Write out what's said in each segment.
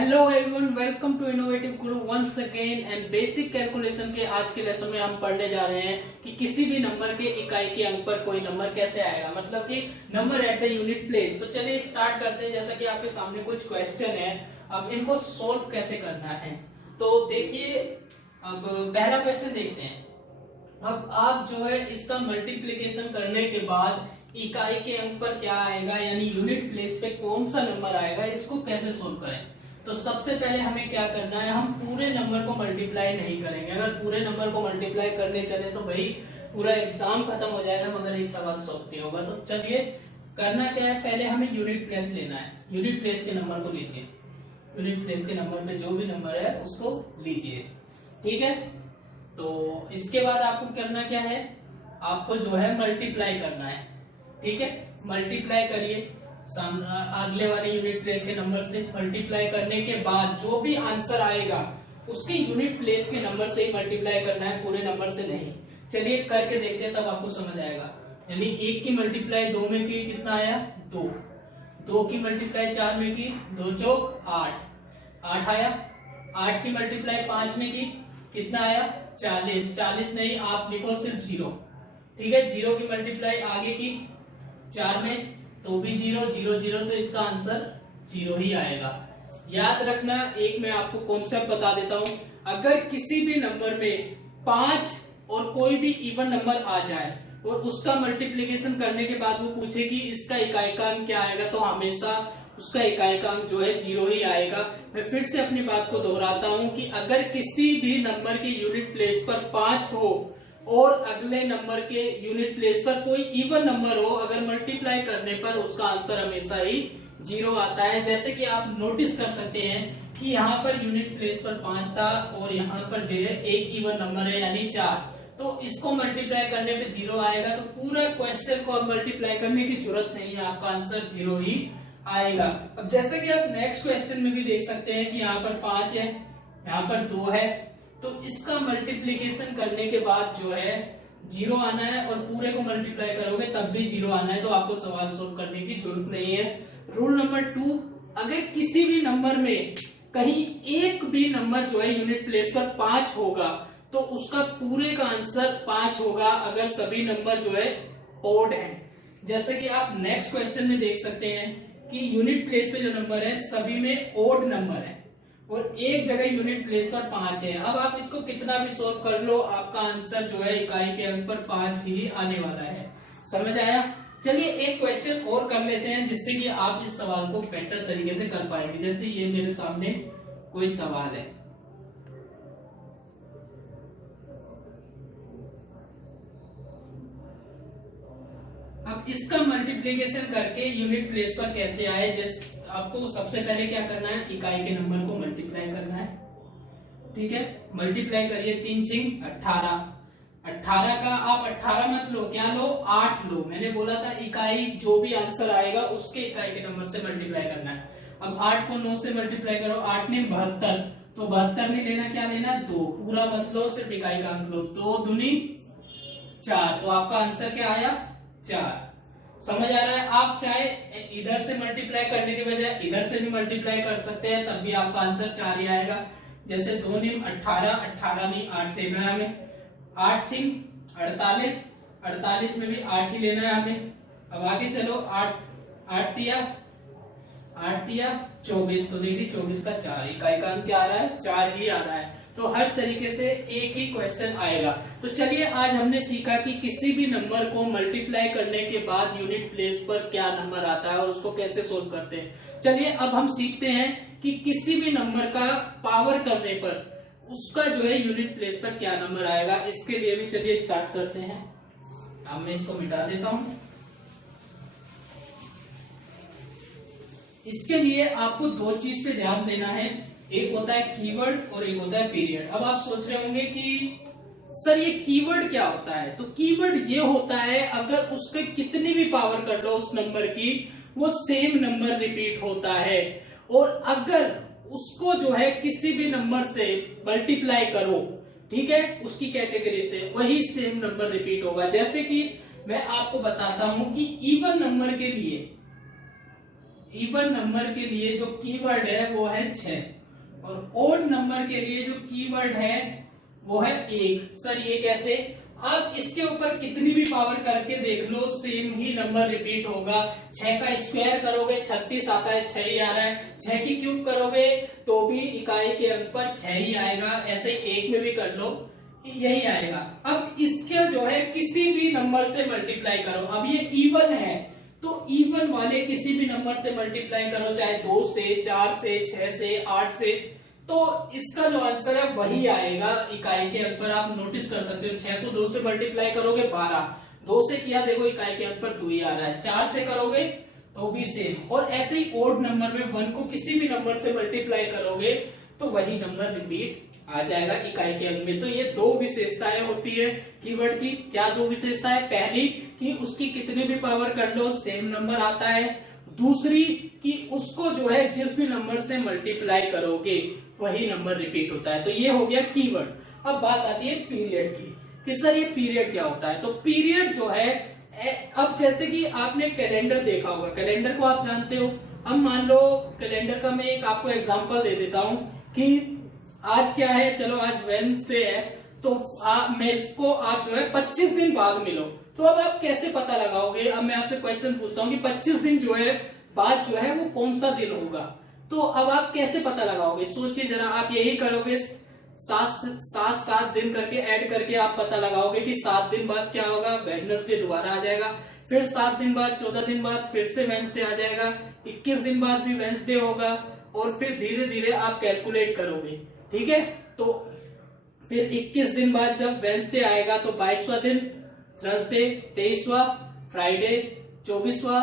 Hello everyone, welcome to innovative Guru once again and basic calculation के आज के lesson में हम पढ़ने जा रहे हैं कि किसी भी नंबर के इकाई के अंक पर कोई नंबर कैसे आएगा, मतलब कि number at the unit place. तो चलिए स्टार्ट करते हैं। जैसा कि आपके सामने कुछ क्वेश्चन है, अब इनको सोल्व कैसे करना है। तो देखिए, अब पहला क्वेश्चन देखते हैं। अब आप जो है इसका मल्टीप्लीकेशन करने के बाद इकाई के अंक पर क्या आएगा, यानी यूनिट प्लेस पे कौन सा नंबर आएगा, इसको कैसे सोल्व करें। तो सबसे पहले हमें क्या करना है, हम पूरे नंबर को मल्टीप्लाई नहीं करेंगे। अगर पूरे नंबर को मल्टीप्लाई करने चले तो भाई पूरा एग्जाम खत्म हो जाएगा, मगर एक सवाल सॉल्व नहीं होगा। तो चलिए करना क्या है, पहले हमें यूनिट प्लेस लेना है। यूनिट प्लेस के नंबर को लीजिए, यूनिट प्लेस के नंबर पे जो भी नंबर है उसको लीजिए, ठीक है। तो इसके बाद आपको करना क्या है, आपको जो है मल्टीप्लाई करना है, ठीक है। मल्टीप्लाई करिए अगले वाले यूनिट प्लेस के नंबर से। मल्टीप्लाई करने के बाद जो भी आंसर आएगा उसके यूनिट प्लेस के नंबर से ही मल्टीप्लाई करना है, पूरे नंबर से नहीं। चलिए करके देखते हैं, तब आपको समझ आएगा। यानी 1 की मल्टीप्लाई 2 में की, कितना आया 2। 2 की मल्टीप्लाई 4 में की, 2 चौक 8 आया। 8 की मल्टीप्लाई 5 में की, कितना आया 40। 40 नहीं, आप लिखो सिर्फ 0, ठीक है। 0 की मल्टीप्लाई आगे की 4 में, तो भी 0 0 0, तो इसका आंसर 0 ही आएगा। याद रखना, एक मैं आपको कॉन्सेप्ट बता देता हूं। अगर किसी भी नंबर में 5 और कोई भी इवन नंबर आ जाए और उसका मल्टीप्लीकेशन करने के बाद वो पूछे कि इसका इकाई का अंक क्या आएगा, तो हमेशा उसका इकाई का अंक जो है 0 ही आएगा। मैं फिर से अपनी बात को दोहराता हूं कि अगर किसी भी नंबर के यूनिट प्लेस पर 5 हो और अगले नंबर के यूनिट प्लेस पर कोई इवन नंबर हो, अगर मल्टीप्लाई करने पर उसका आंसर हमेशा ही 0 आता है। जैसे कि आप नोटिस कर सकते हैं कि यहाँ पर यूनिट प्लेस पर 5 था और यहाँ पर जो है एक इवन नंबर है यानी 4, तो इसको मल्टीप्लाई करने पे 0 आएगा। तो पूरा क्वेश्चन को अब मल्टीप्लाई करने की जरूरत नहीं है, आपका आंसर 0 ही आएगा। अब जैसे कि आप नेक्स्ट क्वेश्चन में भी देख सकते हैं कि यहाँ पर 5 है, यहाँ पर 2 है, तो इसका मल्टीप्लीकेशन करने के बाद जो है 0 आना है और पूरे को मल्टीप्लाई करोगे तब भी 0 आना है। तो आपको सवाल सोल्व करने की जरूरत नहीं है। रूल नंबर 2, अगर किसी भी नंबर में कहीं एक भी नंबर जो है यूनिट प्लेस पर 5 होगा तो उसका पूरे का आंसर 5 होगा, अगर सभी नंबर जो है ओड है। जैसे कि आप नेक्स्ट क्वेश्चन में देख सकते हैं कि यूनिट प्लेस पे जो नंबर है सभी में ओड नंबर है और एक जगह यूनिट प्लेस पर 5 है। अब आप इसको कितना भी सोल्व कर लो, आपका आंसर जो है इकाई के अंक पर 5 ही आने वाला है। समझ आया। चलिए एक क्वेश्चन और कर लेते हैं जिससे कि आप इस सवाल को बेटर तरीके से कर पाएंगे। जैसे ये मेरे सामने कोई सवाल है, अब इसका मल्टीप्लीकेशन करके यूनिट प्लेस पर कैसे आए। जैसे आपको सबसे पहले क्या करना है, इकाई के नंबर को मल्टीप्लाई करना है, ठीक है। मल्टीप्लाई करिए, 3 6 18। 18 का आप 18 मत लो, क्या लो 8 लो। मैंने बोला था इकाई जो भी आंसर आएगा उसके इकाई के नंबर से मल्टीप्लाई करना है। अब 8 को 9 से मल्टीप्लाई करो, 8 ने 72, तो 72 नहीं लेना, क्या लेना 2, पूरा मत लो, सिर्फ इकाई का अंक लो। 2 दूनी 4, तो आपका आंसर क्या आया 4। समझ आ रहा है। आप चाहे इधर से मल्टीप्लाई करने के बजाय इधर से भी मल्टीप्लाई कर सकते हैं, तब भी आपका आंसर 4 ही आएगा। जैसे 2 नीम 18, 18 नहीं 8 लेना है हमें। 8 6 48, 48 में भी 8 ही लेना है हमें। अब आगे चलो, 8 दिया 24, तो देखिए 24 का 4, इकाई का अंक क्या आ रहा है 4 ही आ रहा है। तो हर तरीके से एक ही क्वेश्चन आएगा। तो चलिए आज हमने सीखा कि किसी भी नंबर को मल्टीप्लाई करने के बाद यूनिट प्लेस पर क्या नंबर आता है और उसको कैसे सोल्व करते हैं। चलिए अब हम सीखते हैं कि किसी भी नंबर का पावर करने पर उसका जो है यूनिट प्लेस पर क्या नंबर आएगा। इसके लिए भी चलिए स्टार्ट करते हैं। अब मैं इसको मिटा देता हूं। इसके लिए आपको 2 चीज पे ध्यान देना है, एक होता है कीवर्ड और एक होता है पीरियड। अब आप सोच रहे होंगे कि सर ये कीवर्ड क्या होता है। तो कीवर्ड ये होता है अगर उसके कितनी भी पावर कर लो उस नंबर की, वो सेम नंबर रिपीट होता है। और अगर उसको जो है किसी भी नंबर से मल्टीप्लाई करो, ठीक है, उसकी कैटेगरी से, वही सेम नंबर रिपीट होगा। जैसे कि मैं आपको बताता हूं कि इवन नंबर के लिए इवन नंबर के लिए जो कीवर्ड है वो है 6 और ओड नंबर के लिए जो कीवर्ड है वो है 1। सर ये कैसे? आप इसके ऊपर कितनी भी पावर करके देख लो सेम ही नंबर रिपीट होगा। 6 का स्क्वायर करोगे 36 आता है, 6 ही आ रहा है। 6 की क्यूब करोगे तो भी इकाई के अंक पर 6 ही आएगा। ऐसे 1 में भी कर लो यही आएगा। अब इसके जो है किसी भी नंबर से मल्टीप्लाई करो। अब ये इवन है तो इवन वाले किसी भी नंबर से मल्टीप्लाई करो, चाहे 2 से, 4 से, 6 से, 8 से, तो इसका जो आंसर है वही आएगा इकाई के अंक पर। आप नोटिस कर सकते हो 6 को 2 से मल्टीप्लाई करोगे 12, 2 से किया देखो इकाई के अंक पर 2 ही आ रहा है। 4 से करोगे तो भी सेम। और ऐसे ही ओड नंबर में 1 को किसी भी नंबर से मल्टीप्लाई करोगे तो वही नंबर रिपीट आ जाएगा इकाई के अंक में। तो ये दो विशेषताएं होती है कीवर्ड की। क्या दो विशेषताएं? पहली कि उसकी कितनी भी पावर कर लो सेम नंबर आता है। दूसरी कि उसको जो है जिस भी नंबर से मल्टीप्लाई करोगे वही नंबर रिपीट होता है। तो ये हो गया कीवर्ड। अब बात आती है पीरियड की कि सर ये पीरियड क्या होता है। तो पीरियड जो है, अब जैसे कि आपने कैलेंडर देखा होगा, कैलेंडर को आप जानते हो। अब मान लो कैलेंडर का मैं एक आपको एग्जांपल दे देता हूं कि आज क्या है, चलो आज वेडनेसडे है, तो मैं इसको आप जो है 25 दिन बाद मिलो। तो अब आप कैसे पता लगाओगे? अब मैं आपसे क्वेश्चन पूछता हूँ कि 25 दिन जो है बाद जो है वो कौन सा दिन होगा। तो अब आप कैसे पता लगाओगे? सोचिए जरा, आप यही करोगे 7 दिन करके ऐड करके आप पता लगाओगे कि 7 दिन बाद क्या होगा, वेडनेसडे दोबारा आ जाएगा। फिर 7 दिन बाद, 14 दिन बाद फिर से वेडनेसडे आ जाएगा, 21 दिन बाद भी वेडनेसडे होगा, और फिर धीरे धीरे आप कैलकुलेट करोगे। ठीक है, तो फिर 21 दिन बाद जब वेडनेसडे आएगा तो 22वां दिन थर्सडे, 23वां फ्राइडे, 24वां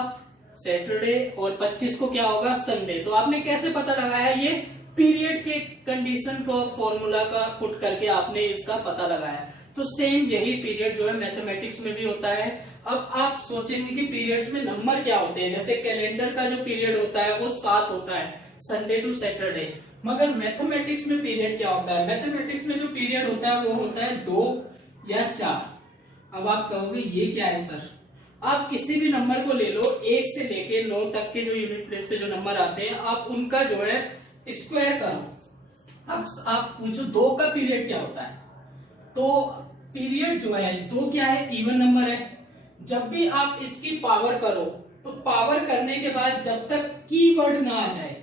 सैटरडे और 25 को क्या होगा, संडे। तो आपने कैसे पता लगाया? ये पीरियड के कंडीशन को फॉर्मूला का पुट करके आपने इसका पता लगाया। तो सेम यही पीरियड जो है मैथमेटिक्स में भी होता है। अब आप सोचेंगे कि पीरियड्स में नंबर क्या होते हैं। जैसे कैलेंडर का जो पीरियड होता है वो 7 होता है, संडे टू सैटरडे। मगर मैथमेटिक्स में पीरियड क्या होता है? मैथमेटिक्स में जो पीरियड होता है वो होता है 2 या 4। अब आप कहोगे ये क्या है सर? आप किसी भी नंबर को ले लो, 1 से लेके 9 तक के जो यूनिट प्लेस पे जो नंबर आते हैं, आप उनका जो है स्क्वायर करो। अब आप पूछो 2 का पीरियड क्या होता है? तो पीरियड जो है 2 क्या है, इवन नंबर है। जब भी आप इसकी पावर करो तो पावर करने के बाद जब तक कीवर्ड ना आ जाए,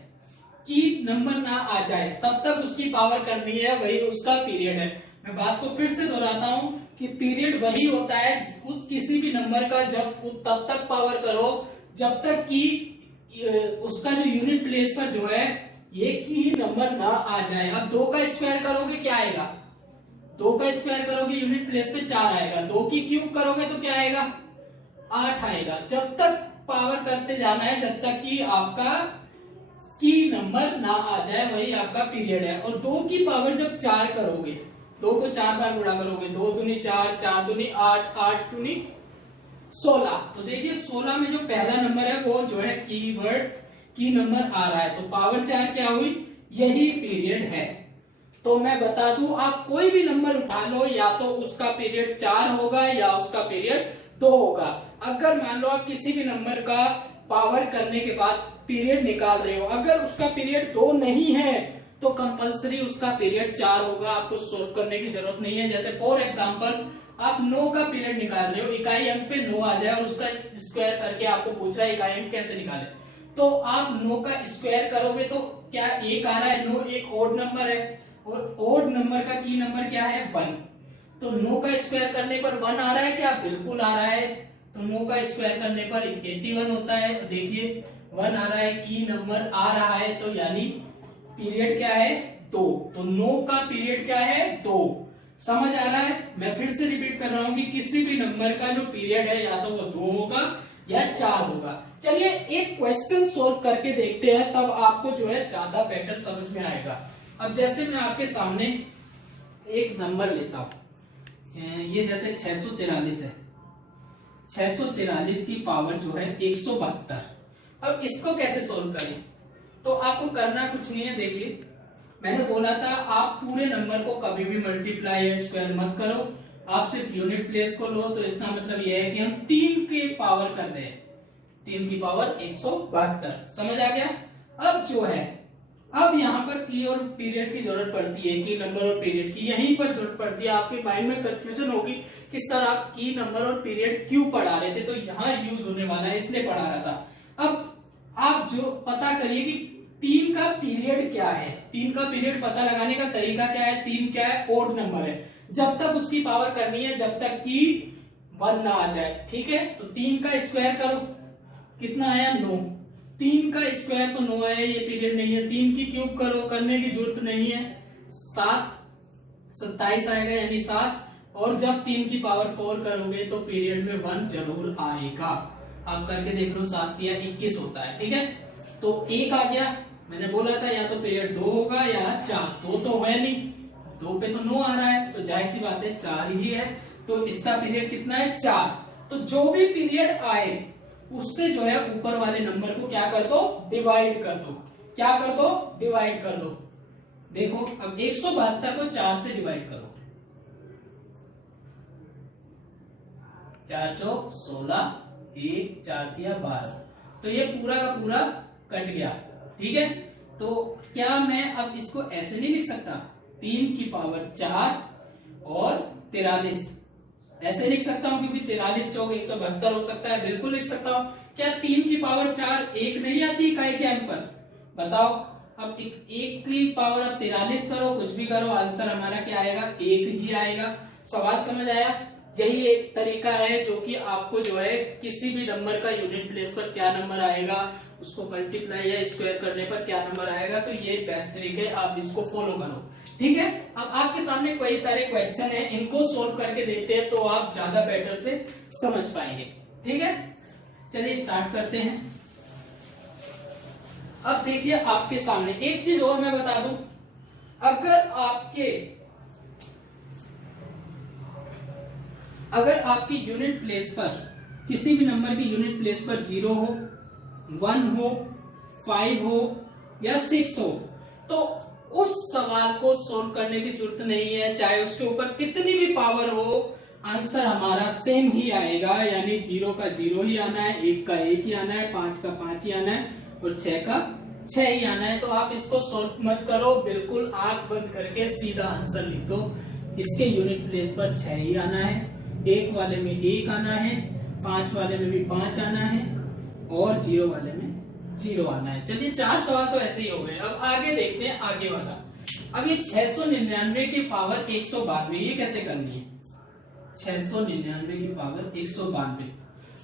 की नंबर ना आ जाए, तब तक उसकी पावर करनी है, वही उसका पीरियड है। मैं बात को फिर से दोहराता हूं कि पीरियड वही होता है किसी भी नंबर का जब तब तक पावर करो जब तक कि उसका जो यूनिट प्लेस पर जो है ये की नंबर ना आ जाए। अब 2 का स्क्वायर करोगे क्या आएगा? 2 का स्क्वायर करोगे यूनिट प्लेस पे 4 आएगा। 2 की क्यूब करोगे तो क्या आएगा? 8 आएगा। जब तक पावर करते जाना है जब तक कि आपका की नंबर ना आ जाए, वही आपका पीरियड है। और 2 की पावर जब 4 करोगे, 2 को 4 बार गुणा करोगे, 2 दूनी 4, 4 दूनी 8, 8 दूनी 16। तो देखिए 16 में जो पहला नंबर है वो जो है कीवर्ड की नंबर आ रहा है, तो पावर 4 क्या हुई? यही पीरियड है। तो मैं बता दूं, आप कोई भी नंबर उठा लो, या तो उसका पीरियड 4 होगा या उसका पीरियड 2 होगा। अगर मान लो आप किसी भी नंबर का पावर करने के बाद पीरियड निकाल रहे हो, अगर उसका पीरियड 2 नहीं है तो कंपलसरी उसका पीरियड 4 होगा। आपको सोल्व करने की जरूरत नहीं है। जैसे फॉर एग्जांपल आप 9 का पीरियड निकाल रहे हो, इकाई अंक पे 9 आ जाए और उसका स्क्वायर करके आपको पूछ रहा है इकाई अंक कैसे निकाले, तो आप 9 का स्क्वायर करोगे तो क्या 1 आ रहा है? 9 एक ओड नंबर है और ओड नंबर का की नंबर क्या है? 1। तो 9 का स्क्वायर करने पर 1 आ रहा है क्या? बिल्कुल आ रहा है। तो 9 का स्क्वायर करने पर 81 होता है। देखिए 1 आ रहा है, की नंबर आ रहा है, तो यानी पीरियड क्या है? 2। तो 9 का पीरियड क्या है? 2। समझ आ रहा है? मैं फिर से रिपीट कर रहा हूं कि किसी भी नंबर का जो पीरियड है या तो वो 2 होगा या 4 होगा। चलिए एक क्वेश्चन सोल्व करके देखते हैं, तब आपको जो है ज्यादा बेटर समझ में आएगा। अब जैसे मैं आपके सामने एक नंबर लेता हूं, ये जैसे 643 है, 643 की पावर जो है 172। अब इसको कैसे सोल्व करें? तो आपको करना कुछ नहीं है। देखिए मैंने बोला था आप पूरे नंबर को कभी भी मल्टीप्लाई या स्क्वायर मत करो, आप सिर्फ यूनिट प्लेस को लो। तो इसका मतलब यह है कि हम 3 के पावर कर रहे हैं, 3 की पावर 172। समझ आ गया। अब जो है, अब यहाँ पर की और पीरियड की जरूरत पड़ती है, की नंबर और पीरियड की यहीं पर जरूरत पड़ती है। आपके माइंड में कंफ्यूजन होगी कि सर आप की नंबर और पीरियड क्यों पढ़ा रहे थे, तो यहाँ यूज होने वाला है इसलिए पढ़ा रहा था। अब आप जो पता करिए कि 3 का पीरियड क्या है। 3 का पीरियड पता लगाने का तरीका क्या है, 3 क्या है, ओड नंबर है, जब तक उसकी पावर करनी है जब तक की 1 ना आ जाए। ठीक है, तो 3 का स्क्वायर करो, कितना आया 9। 3 का स्क्वायर तो 9 आया, ये पीरियड नहीं है। 3 की क्यूब करो, करने की जरूरत नहीं है। 7 27 आएगा यानी 7, और जब 3 की पावर 4 करोगे तो पीरियड में 1 जरूर आएगा। आप करके देख लो, 7 या 21 होता है। ठीक है, तो 1 आ गया। मैंने बोला था या तो पीरियड 2 होगा या 4, 2 तो है नहीं, 2 पे तो 9 आ रहा है, तो जाहिर सी बात है 4 ही है। तो इसका पीरियड कितना है, 4। तो जो भी पीरियड आए उससे जो है ऊपर वाले नंबर को क्या कर दो, डिवाइड कर दो। क्या कर दो, डिवाइड कर दो। देखो अब 172 को 4 से डिवाइड करो, 4 चौक 16, 1 4 दिया 12, तो ये पूरा का पूरा कट गया। ठीक है, तो क्या मैं अब इसको ऐसे नहीं लिख सकता, 3 की पावर 4 और 43 ऐसे लिख सकता हूं, क्योंकि 43 चौक 172 हो सकता है, बिल्कुल लिख सकता हूं। क्या 3 की पावर 4 1 नहीं आती इकाई के अंक पर, बताओ। अब एक की पावर अब 43 करो, कुछ भी करो, आंसर हमारा क्या आएगा, 1 ही आएगा। सवाल समझ आया। यही एक तरीका है जो कि आपको जो है किसी भी नंबर का यूनिट प्लेस पर क्या नंबर आएगा, उसको मल्टीप्लाई या स्क्वायर करने पर क्या नंबर आएगा, तो ये बेस्ट ट्रिक है, आप इसको फॉलो करो। ठीक है, अब आपके सामने कई सारे क्वेश्चन हैं, इनको सोल्व करके देखते हैं तो आप ज्यादा बेटर से समझ पाएंगे। ठीक है, चलिए स्टार्ट करते हैं। अब देखिए आपके सामने एक चीज और मैं बता दूं, अगर आपकी यूनिट प्लेस पर किसी भी नंबर की यूनिट प्लेस पर 0 हो, 1 हो, 5 हो या 6 हो, तो उस सवाल को सोल्व करने की जरूरत नहीं है, चाहे उसके ऊपर कितनी भी पावर हो, आंसर हमारा सेम ही आएगा। यानी 0 का 0 ही आना है, 1 का 1 ही आना है, 5 का 5 ही आना है और 6 का 6 ही आना है। तो आप इसको सोल्व मत करो, बिल्कुल आंख बंद करके सीधा आंसर लिख दो। इसके यूनिट प्लेस पर 6 ही आना है, 1 वाले में 1 आना है, 5 वाले में भी 5 आना है और 0 वाले में 0 आना है। चलिए 4 सवाल तो ऐसे ही हो गए। अब आगे देखते हैं आगे वाला। अब ये 699 की पावर 192 ये कैसे करनी है, 699 की पावर 192।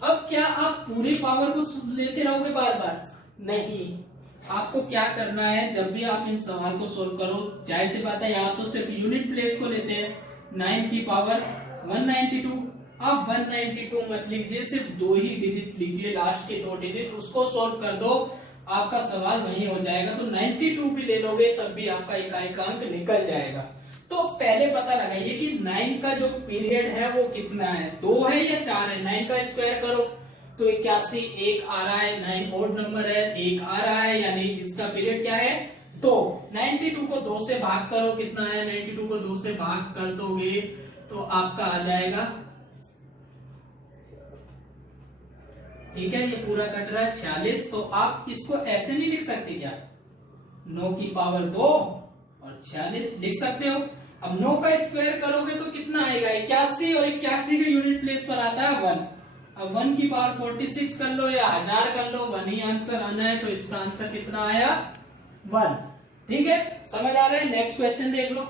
अब क्या आप पूरी पावर को लेते रहोगे बार बार, नहीं। आपको क्या करना है, जब भी आप इन सवाल को सोल्व करो, जाहिर सी बात है यहाँ तो सिर्फ यूनिट प्लेस को लेते हैं। 9 की पावर 192, आप 192 मत लीजिए, सिर्फ 2 ही डिजिट लीजिए, लास्ट के 2 डिजिट, उसको सोल्व कर दो, आपका सवाल वही हो जाएगा। तो 92 भी ले लोगे तब भी आपका इकाई का अंक निकल जाएगा। तो पहले पता लगाइए कि 9 का जो पीरियड है वो कितना है, 2 है या 4 है। 9 का स्क्वायर करो तो 81, 1 आ रहा है, 9 ओड नंबर है, 1 आ रहा है, यानी इसका पीरियड क्या है 2। 92 को 2 से भाग करो, कितना है, 92 को 2 से भाग कर दोगे तो आपका आ जाएगा, ठीक है, ये पूरा कट रहा है 46। तो आप इसको ऐसे नहीं लिख सकते क्या, 9 की पावर 2 और 46 लिख सकते हो। अब 9 का स्क्वायर करोगे तो कितना आएगा, 81, और 81 के यूनिट प्लेस पर आता है 1। अब 1 की पावर 46 कर लो या 1000 कर लो, 1 ही आंसर आना है, तो इसका आंसर कितना आया 1। ठीक है, समझ आ रहा है। नेक्स्ट क्वेश्चन देख लो।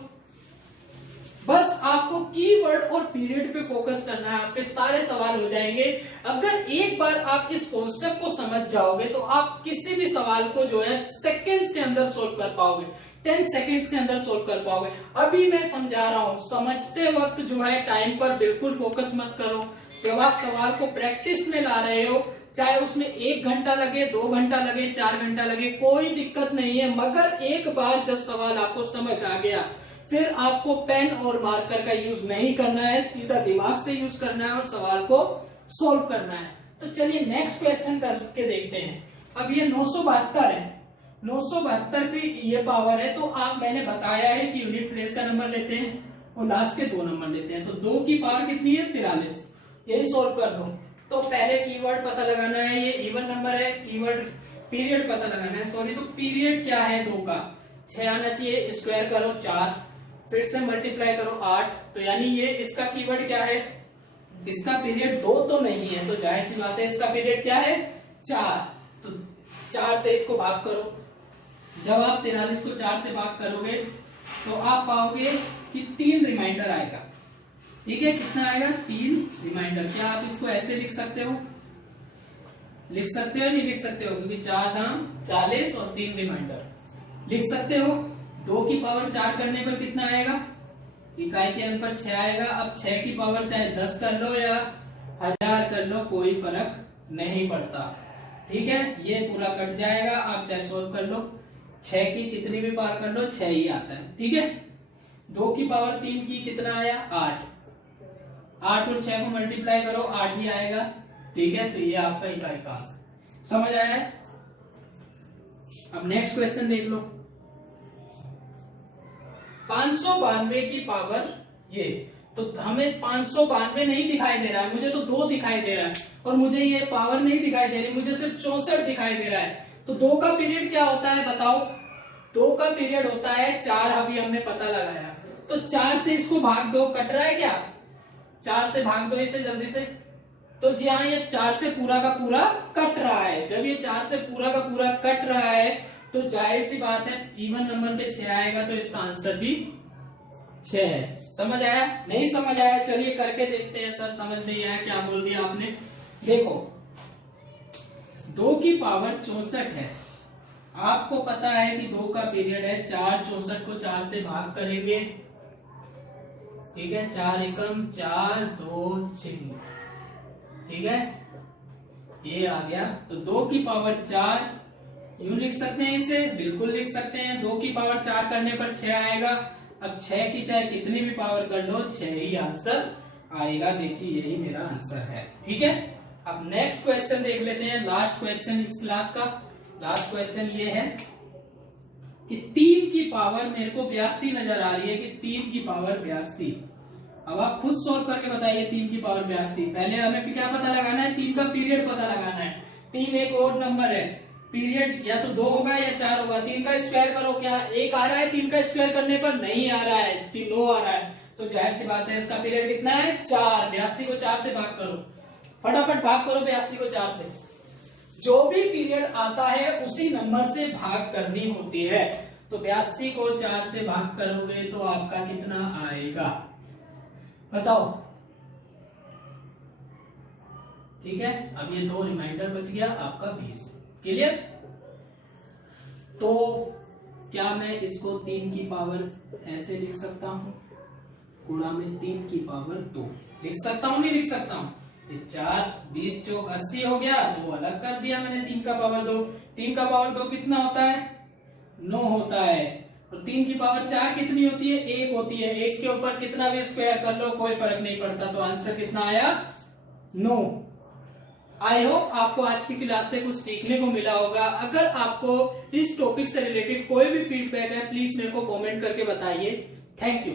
बस आपको कीवर्ड और पीरियड पे फोकस करना है, आपके सारे सवाल हो जाएंगे। अगर एक बार आप इस कॉन्सेप्ट को समझ जाओगे तो आप किसी भी सवाल को जो है सेकंड्स के अंदर सोल्व कर पाओगे, 10 सेकंड्स के अंदर सोल्व कर पाओगे। अभी मैं समझा रहा हूं, समझते वक्त जो है टाइम पर बिल्कुल फोकस मत करो। जब आप सवाल को प्रैक्टिस में ला रहे हो, चाहे उसमें 1 घंटा लगे, 2 घंटा लगे, 4 घंटा लगे, कोई दिक्कत नहीं है, मगर एक बार जब सवाल आपको समझ आ गया फिर आपको पेन और मार्कर का यूज नहीं करना है, सीधा दिमाग से यूज करना है और सवाल को सोल्व करना है। तो चलिए नेक्स्ट क्वेश्चन करके देखते हैं। अब ये 972 है, 972 की ये पावर है, तो आप मैंने बताया है कि यूनिट प्लेस का नंबर लेते हैं और लास्ट के 2 नंबर लेते हैं। तो 2 की पावर कितनी है 43, यही सोल्व कर दो। तो पहले कीवर्ड पता लगाना है, ये इवन नंबर है, कीवर्ड पीरियड पता लगाना है, सॉरी। तो पीरियड क्या है 2 का, 6 आना चाहिए, स्क्वायर करो 4, फिर से मल्टीप्लाई करो 8, तो यानी ये इसका कीवर्ड क्या है, इसका पीरियड 2 तो नहीं है, तो जाहिर सी बात है इसका पीरियड क्या है 4। तो 4 से इसको भाग करो, जब आप 43 को 4 से भाग करोगे तो आप पाओगे कि 3 रिमाइंडर आएगा। ठीक है, कितना आएगा 3 रिमाइंडर। क्या आप इसको ऐसे लिख सकते हो, लिख सकते हो नहीं लिख सकते हो, क्योंकि 4 दाम 40 और 3 रिमाइंडर लिख सकते हो। 2 की पावर 4 करने पर कितना आएगा, इकाई के अंक पर 6 आएगा। अब 6 की पावर चाहे 10 कर लो या 1000 कर लो, कोई फर्क नहीं पड़ता। ठीक है, ये पूरा कट जाएगा, आप चाहे सोल्व कर लो, 6 की कितनी भी पावर कर लो 6 ही आता है। ठीक है, 2 की पावर 3 की कितना आया 8, 8 और 6 को मल्टीप्लाई करो 8 ही आएगा। ठीक है, तो ये आपका इकाई का अंक। समझ आया है? अब नेक्स्ट क्वेश्चन देख लो, 592 की पावर ये, तो हमें 592 नहीं दिखाई दे रहा है, मुझे तो 2 दिखाई दे रहा है, और मुझे ये पावर नहीं दिखाई दे रही, मुझे सिर्फ 64 दिखाई दे रहा है। तो 2 का पीरियड क्या होता है बताओ, 2 का पीरियड होता है 4, अभी हमने पता लगाया। तो 4 से इसको भाग दो, कट रहा है क्या, 4 से भाग दो इसे जल्दी से। तो जी हाँ, ये 4 से पूरा का पूरा कट रहा है। जब ये 4 से पूरा का पूरा कट रहा है तो जाहिर सी बात है इवन नंबर पे 6 आएगा, तो इसका आंसर भी 6 है। समझ आया? नहीं समझ आया? चलिए करके देखते हैं। सर समझ नहीं आया, क्या बोल दिया आपने? देखो, 2 की पावर 64 है, आपको पता है कि 2 का पीरियड है 4, 64 को 4 से भाग करेंगे। ठीक है, 4 एकम 4, 2 6, ठीक है, ये आ गया। तो 2 की पावर 4 यूं लिख सकते हैं, इसे बिल्कुल लिख सकते हैं। 2 की पावर 4 करने पर 6 आएगा। अब 6 की चाहे कितनी भी पावर कर लो 6 ही आंसर आएगा। देखिए यही मेरा आंसर है। ठीक है, अब नेक्स्ट क्वेश्चन देख लेते हैं, लास्ट क्वेश्चन इस क्लास का। लास्ट क्वेश्चन ये है कि 3 की पावर मेरे को 82 नजर आ रही है, कि 3 की पावर 82। अब आप खुद सोल्व करके बताइए 3 की पावर 82। पहले हमें क्या पता लगाना है, 3 का पीरियड पता लगाना है। 3 एक ओड नंबर है, पीरियड या तो 2 होगा या 4 होगा। 3 का स्क्वायर करो, क्या 1 आ रहा है? 3 का स्क्वायर करने पर नहीं आ रहा है, 9 आ रहा है। तो जाहिर सी बात है इसका पीरियड कितना है 4। 82 को 4 से भाग करो, फटाफट भाग करो 82 को 4 से। जो भी पीरियड आता है उसी नंबर से भाग करनी होती है। तो 82 को 4 से भाग करोगे तो आपका कितना आएगा बताओ? ठीक है, अब ये 2 रिमाइंडर बच गया, आपका 20। क्लियर? तो क्या मैं इसको 3 की पावर ऐसे लिख सकता हूं, गुणा में 3 की पावर 2 लिख सकता हूं, नहीं लिख सकता हूं? ये 4 20 चौक 80 हो गया, 2 अलग कर दिया मैंने 3 का पावर 2। 3 का पावर 2 कितना होता है 9 होता है। और 3 की पावर 4 कितनी होती है 1 होती है। 1 के ऊपर कितना भी स्क्वायर कर लो कोई फर्क नहीं पड़ता। तो आंसर कितना आया 9। आई होप आपको आज की क्लास से कुछ सीखने को मिला होगा। अगर आपको इस टॉपिक से रिलेटेड कोई भी फीडबैक है प्लीज मेरे को कमेंट करके बताइए। Thank you.